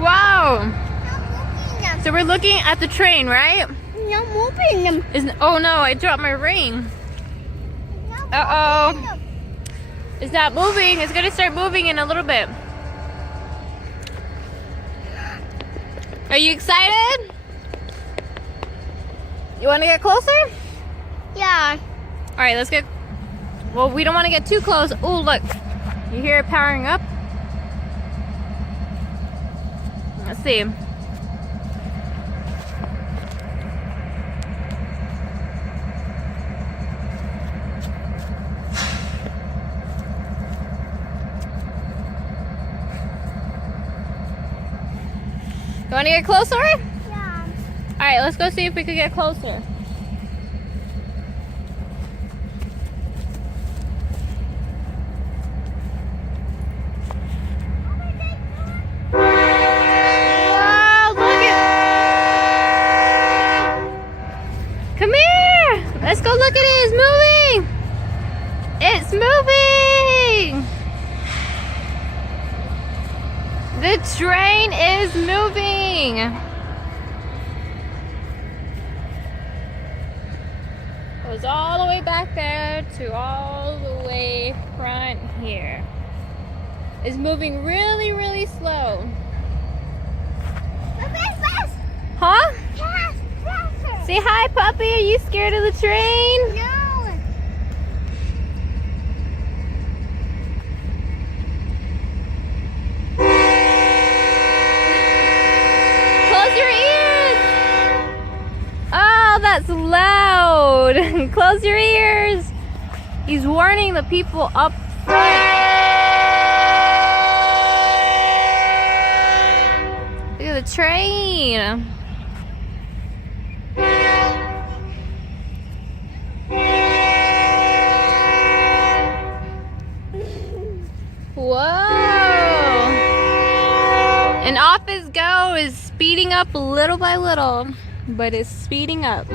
Wow. Not moving So we're looking at the train, right? them. Not moving them. Oh no, I dropped my ring. Not Uh-oh. moving them. It's not moving. It's gonna start moving in a little bit. Are you excited? You wanna get closer? Yeah. All right, let's get, well, we don't wanna get too close. Oh, look, you hear it powering up? Let's see. You want to get closer? Yeah. All right, let's go see if we could get closer. Wow, look at... Come here! Let's go look at it. It's moving! It's moving! The train is moving! Goes all the way back there to all the way front here. It's moving really, really slow. Fast. Huh? Fast. Faster. Say hi, puppy. Are you scared of the train? No. Close your ears! Oh, that's loud. Close your ears. He's warning the people up front. Look at the train. Whoa! And off his go is speeding up little by little, but it's speeding up.